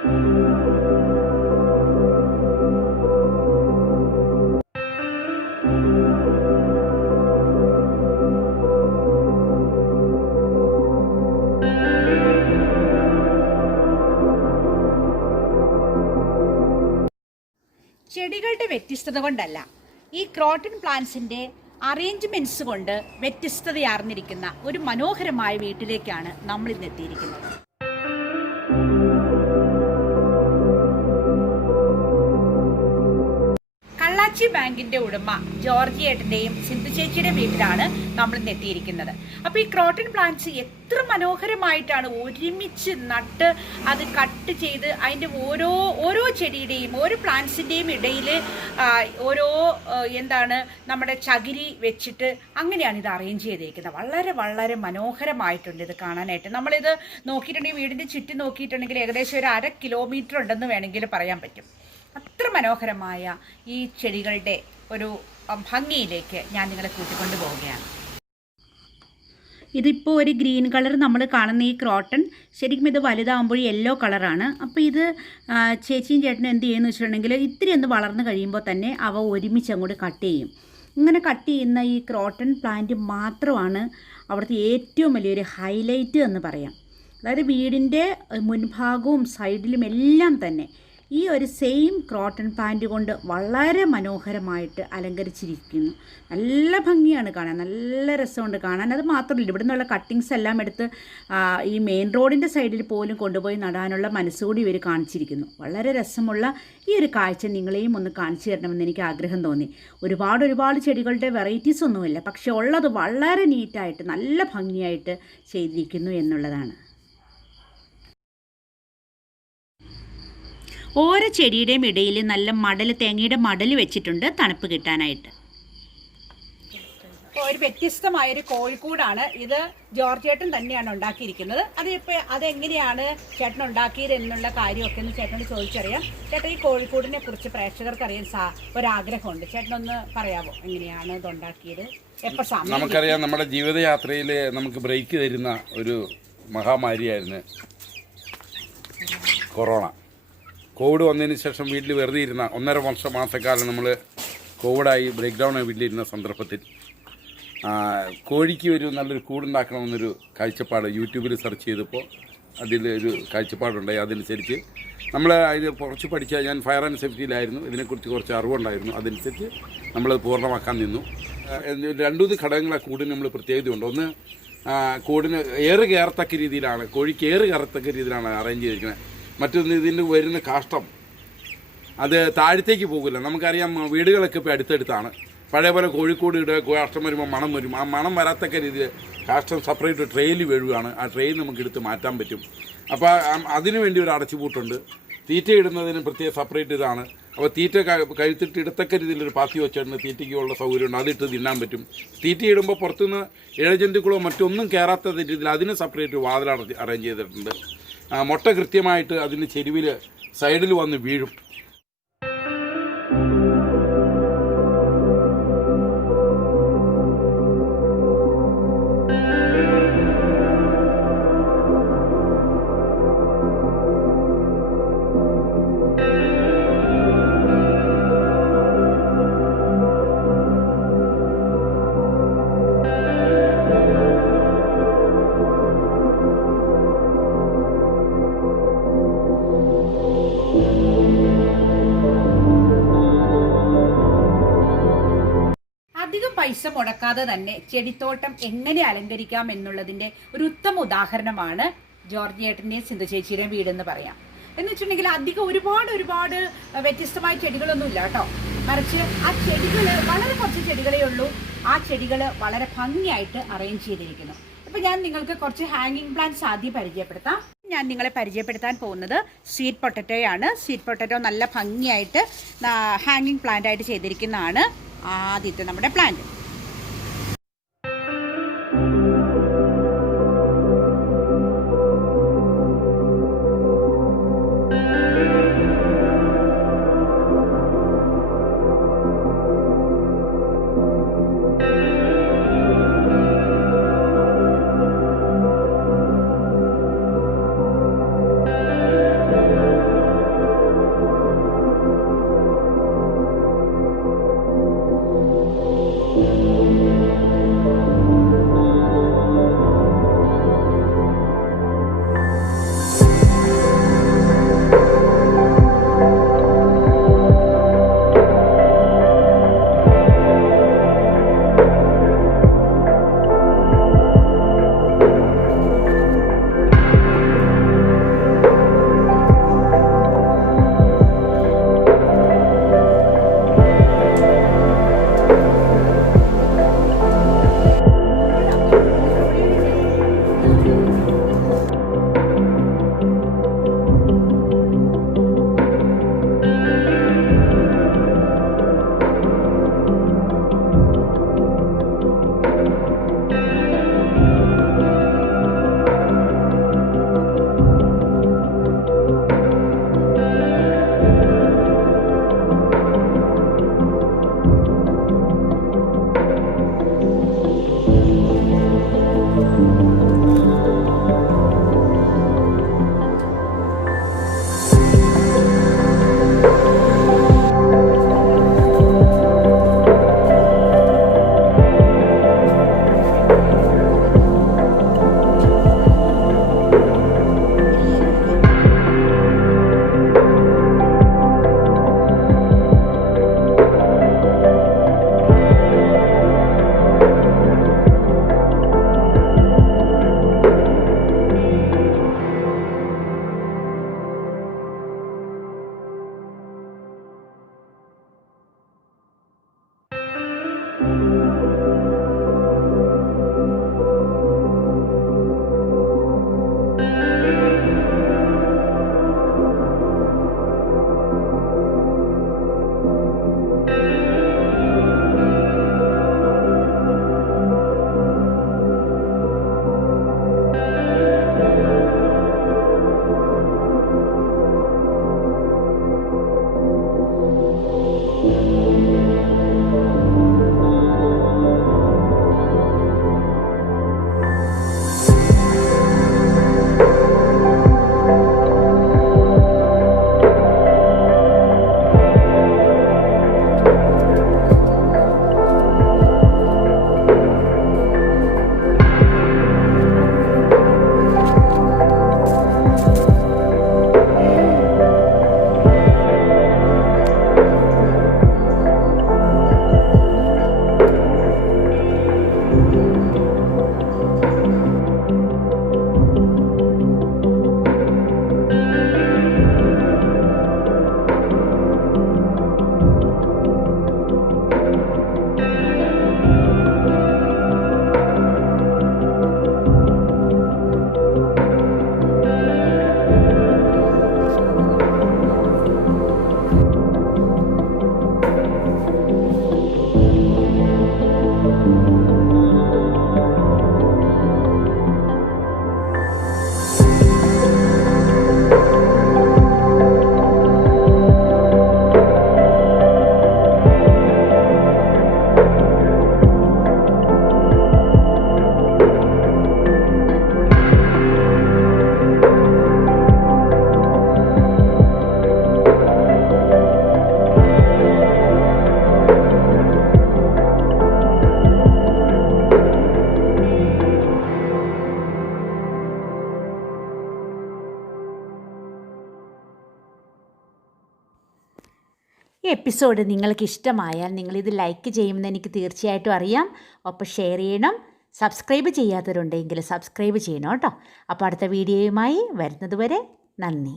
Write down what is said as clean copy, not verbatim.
ചെടികളുടെ വ്യത്യസ്തത കൊണ്ടല്ല, ഈ ക്രോട്ടൺ പ്ലാന്റ്സിൻ്റെ അറേഞ്ച്മെൻറ്റ്സ് കൊണ്ട് വ്യത്യസ്തതയാർന്നിരിക്കുന്ന ഒരു മനോഹരമായ വീട്ടിലേക്കാണ് നമ്മൾ ഇന്ന് എത്തിയിരിക്കുന്നത്. കള്ളാച്ചി ബാങ്കിന്റെ ഉടമ ജോർജി ഏട്ടന്റെയും സിന്ധു ചേച്ചിയുടെ വീട്ടിലാണ് നമ്മൾ ഇന്ന് എത്തിയിരിക്കുന്നത്. അപ്പോൾ ഈ ക്രോട്ടൺ പ്ലാന്റ്സ് എത്ര മനോഹരമായിട്ടാണ് ഒരുമിച്ച് നട്ട് അത് കട്ട് ചെയ്ത് അതിൻ്റെ ഓരോ ചെടിയുടെയും ഓരോ പ്ലാന്റ്സിൻ്റെയും ഇടയിൽ ഓരോ നമ്മുടെ ചകിരി വെച്ചിട്ട് അങ്ങനെയാണ് ഇത് അറേഞ്ച് ചെയ്തിരിക്കുന്നത്. വളരെ വളരെ മനോഹരമായിട്ടുണ്ട് ഇത് കാണാനായിട്ട്. നമ്മളിത് നോക്കിയിട്ടുണ്ടെങ്കിൽ വീടിൻ്റെ ചുറ്റും നോക്കിയിട്ടുണ്ടെങ്കിൽ ഏകദേശം ഒരു 1/2 കിലോമീറ്റർ ഉണ്ടെന്ന് വേണമെങ്കിൽ പറയാൻ പറ്റും. അത്ര മനോഹരമായ ഈ ചെടികളുടെ ഒരു ഭംഗിയിലേക്ക് ഞാൻ നിങ്ങളെ കൂട്ടിക്കൊണ്ടു പോവുകയാണ്. ഇതിപ്പോൾ ഒരു ഗ്രീൻ കളർ നമ്മൾ കാണുന്ന ഈ ക്രോട്ടൺ ശരിക്കും ഇത് വലുതാകുമ്പോൾ യെല്ലോ കളറാണ്. അപ്പോൾ ഇത് ചേച്ചിയും ചേട്ടനും എന്ത് ചെയ്യുമെന്ന് വെച്ചിട്ടുണ്ടെങ്കിൽ ഇത്തിരി ഒന്ന് വളർന്നു കഴിയുമ്പോൾ തന്നെ അവ ഒരുമിച്ച് അങ്ങോട്ട് കട്ട് ചെയ്യും. ഇങ്ങനെ കട്ട് ചെയ്യുന്ന ഈ ക്രോട്ടൺ പ്ലാന്റ് മാത്രമാണ് അവിടുത്തെ ഏറ്റവും വലിയൊരു ഹൈലൈറ്റ് എന്ന് പറയാം. അതായത് വീടിൻ്റെ മുൻഭാഗവും സൈഡിലും എല്ലാം തന്നെ ഈ ഒരു സെയിം ക്രോട്ടൺ പ്ലാന്റ് കൊണ്ട് വളരെ മനോഹരമായിട്ട് അലങ്കരിച്ചിരിക്കുന്നു. നല്ല ഭംഗിയാണ് കാണാൻ, നല്ല രസമുണ്ട് കാണാൻ. അത് മാത്രമല്ല, ഇവിടെ നിന്നുള്ള കട്ടിങ്സ് എല്ലാം എടുത്ത് ഈ മെയിൻ റോഡിൻ്റെ സൈഡിൽ പോലും കൊണ്ടുപോയി നടാനുള്ള മനസ്സുകൂടി ഇവർ കാണിച്ചിരിക്കുന്നു. വളരെ രസമുള്ള ഈ ഒരു കാഴ്ച നിങ്ങളെയും ഒന്ന് കാണിച്ചു തരണമെന്ന് എനിക്ക് ആഗ്രഹം തോന്നി. ഒരുപാട് ചെടികളുടെ വെറൈറ്റീസ് ഒന്നുമില്ല, പക്ഷെ ഉള്ളത് വളരെ നീറ്റായിട്ട് നല്ല ഭംഗിയായിട്ട് ചെയ്തിരിക്കുന്നു എന്നുള്ളതാണ്. ഓരോ ചെടിയുടെയും ഇടയിൽ നല്ല തേങ്ങയുടെ മടൽ വെച്ചിട്ടുണ്ട് തണുപ്പ് കിട്ടാനായിട്ട്. ഒരു വ്യത്യസ്തമായൊരു കോഴിക്കൂടാണ് ഇത്. ജോർജ് ചേട്ടൻ തന്നെയാണ് ഉണ്ടാക്കിയിരിക്കുന്നത്. അതെങ്ങനെയാണ് ചേട്ടൻ ഉണ്ടാക്കിയത് എന്നുള്ള കാര്യമൊക്കെ ഒന്ന് ചേട്ടനോട് ചോദിച്ചറിയാം. ചേട്ടൻ, ഈ കോഴിക്കൂടിനെ കുറിച്ച് പ്രേക്ഷകർക്ക് അറിയാൻ ഒരാഗ്രഹമുണ്ട്. ചേട്ടനൊന്ന് പറയാമോ എങ്ങനെയാണ് ഇത് ഉണ്ടാക്കിയത്? എപ്പോൾ സമയം? നമുക്കറിയാം, നമ്മുടെ ജീവിതയാത്രയിൽ നമുക്ക് ബ്രേക്ക് തരുന്ന ഒരു മഹാമാരിയായിരുന്നു കൊറോണ. കോവിഡ് വന്നതിന് ശേഷം വീട്ടിൽ വെറുതെ ഇരുന്ന 1.5 മാസക്കാലം നമ്മൾ കോവിഡായി ബ്രേക്ക് ഡൗൺ വീട്ടിലിരുന്ന സന്ദർഭത്തിൽ കോഴിക്ക് ഒരു നല്ലൊരു കൂടുണ്ടാക്കണമെന്നൊരു കാഴ്ചപ്പാട് യൂട്യൂബിൽ സെർച്ച് ചെയ്തപ്പോൾ അതിലൊരു കാഴ്ചപ്പാടുണ്ടായി. അതനുസരിച്ച് നമ്മൾ ഇത് കുറച്ച് പഠിച്ചാൽ, ഞാൻ ഫയർ ആൻഡ് സേഫ്റ്റിയിലായിരുന്നു, ഇതിനെക്കുറിച്ച് കുറച്ച് അറിവുണ്ടായിരുന്നു. അതനുസരിച്ച് നമ്മളത് പൂർണ്ണമാക്കാൻ നിന്നു. 2 ഘടകങ്ങൾ ആ കൂടിന് നമ്മൾ പ്രത്യേകതയുണ്ട്. ഒന്ന്, കൂടിന് ഏറ് കയറത്തക്ക രീതിയിലാണ്, കോഴിക്ക് ഏറ് കയറത്തക്ക രീതിയിലാണ് അറേഞ്ച് ചെയ്തിരിക്കുന്നത്. മറ്റൊന്ന്, ഇതിന് വരുന്ന കാഷ്ടം അത് താഴത്തേക്ക് പോകില്ല. നമുക്കറിയാം, വീടുകളൊക്കെ ഇപ്പോൾ അടുത്തടുത്താണ്. പഴയ പോലെ കോഴിക്കോട് കാഷ്ടം വരുമ്പോൾ മണം വരും. ആ മണം വരാത്തക്ക രീതിയിൽ കാഷ്ടം സെപ്പറേറ്റ് ട്രെയിൽ വീഴുകയാണ്. ആ ട്രെയിൽ നമുക്ക് എടുത്ത് മാറ്റാൻ പറ്റും. അപ്പോൾ അതിനു വേണ്ടി ഒരു അടച്ചുപൂട്ടുണ്ട്. തീറ്റ ഇടുന്നതിന് പ്രത്യേക സെപ്പറേറ്റ് ഇതാണ്. അപ്പോൾ തീറ്റ കഴുത്തിട്ട് ഇടത്തക്ക രീതിയിലൊരു പാത്തി വെച്ചിട്ടുണ്ട്. തീറ്റയ്ക്കുള്ള സൗകര്യമുണ്ട്, അതിട്ട് തിന്നാൻ പറ്റും. തീറ്റ ഇടുമ്പോൾ പുറത്തുനിന്ന് ഇഴജന്തുക്കളോ മറ്റൊന്നും കയറാത്ത രീതിയിൽ അതിന് സെപ്പറേറ്റ് വാതിൽ അറേഞ്ച് ചെയ്തിട്ടുണ്ട്. മുട്ട കൃത്യമായിട്ട് അതിന് ചെരുവിൽ സൈഡിൽ വന്ന് വീഴും. പൈസ മുടക്കാതെ തന്നെ ചെടിത്തോട്ടം എങ്ങനെ അലങ്കരിക്കാം എന്നുള്ളതിൻ്റെ ഒരു ഉത്തമ ഉദാഹരണമാണ് ജോർജ് ഏട്ടൻ്റെയും സിന്ധു ചേച്ചിയുടെയും വീടെന്ന് പറയാം. എന്ന് വെച്ചിട്ടുണ്ടെങ്കിൽ അധികം ഒരുപാട് വ്യത്യസ്തമായ ചെടികളൊന്നും ഇല്ല കേട്ടോ. മറിച്ച് ആ ചെടികൾ വളരെ കുറച്ച് ചെടികളേ ഉള്ളൂ. ആ ചെടികൾ വളരെ ഭംഗിയായിട്ട് അറേഞ്ച് ചെയ്തിരിക്കുന്നു. ഇപ്പം ഞാൻ നിങ്ങൾക്ക് കുറച്ച് ഹാങ്ങിങ് പ്ലാന്റ്സ് ആദ്യം പരിചയപ്പെടുത്താം. ഞാൻ നിങ്ങളെ പരിചയപ്പെടുത്താൻ പോകുന്നത് സ്വീറ്റ് പൊട്ടറ്റോയാണ്. സ്വീറ്റ് പൊട്ടറ്റോ നല്ല ഭംഗിയായിട്ട് ഹാങ്ങിങ് പ്ലാന്റ് ആയിട്ട് ചെയ്തിരിക്കുന്നതാണ് ആദ്യത്തെ നമ്മുടെ പ്ലാന്റ്. ഈ എപ്പിസോഡ് നിങ്ങൾക്ക് ഇഷ്ടമായാൽ നിങ്ങളിത് ലൈക്ക് ചെയ്യുമെന്ന് എനിക്ക് തീർച്ചയായിട്ടും അറിയാം. ഒപ്പം ഷെയർ ചെയ്യണം. സബ്സ്ക്രൈബ് ചെയ്യാത്തവരുണ്ടെങ്കിൽ സബ്സ്ക്രൈബ് ചെയ്യണം കേട്ടോ. അപ്പോൾ അടുത്ത വീഡിയോയുമായി വരുന്നത് വരെ നന്ദി.